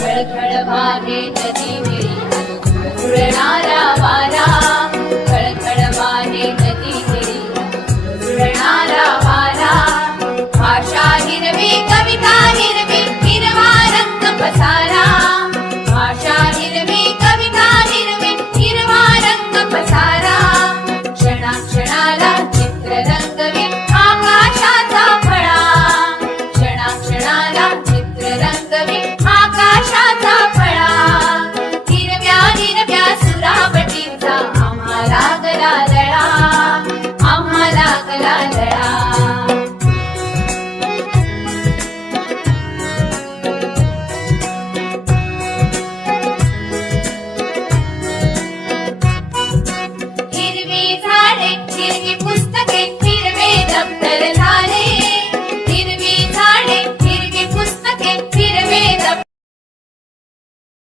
खळखळ वाहे नदी मिळी झुळणारा वारा, खळखळ वाहे नदी मिळी झुळणारा वारा. भाषा हिरवी कविता हिरवी हिरवा रंग पसारा, भाषा हिरवी कविता हिरवी हिरवा रंग पसारा. क्षणाक्षणाला चित्र रंगवी आकाशाचा फळा, क्षणाक्षणाला चित्र रंगवी आकाशाचा फळा. हिरव्या हिरव्या सुरावटीचा आम्हाला गला लळा, आम्हाला गला लळा. हिरवी झाडे हिरवी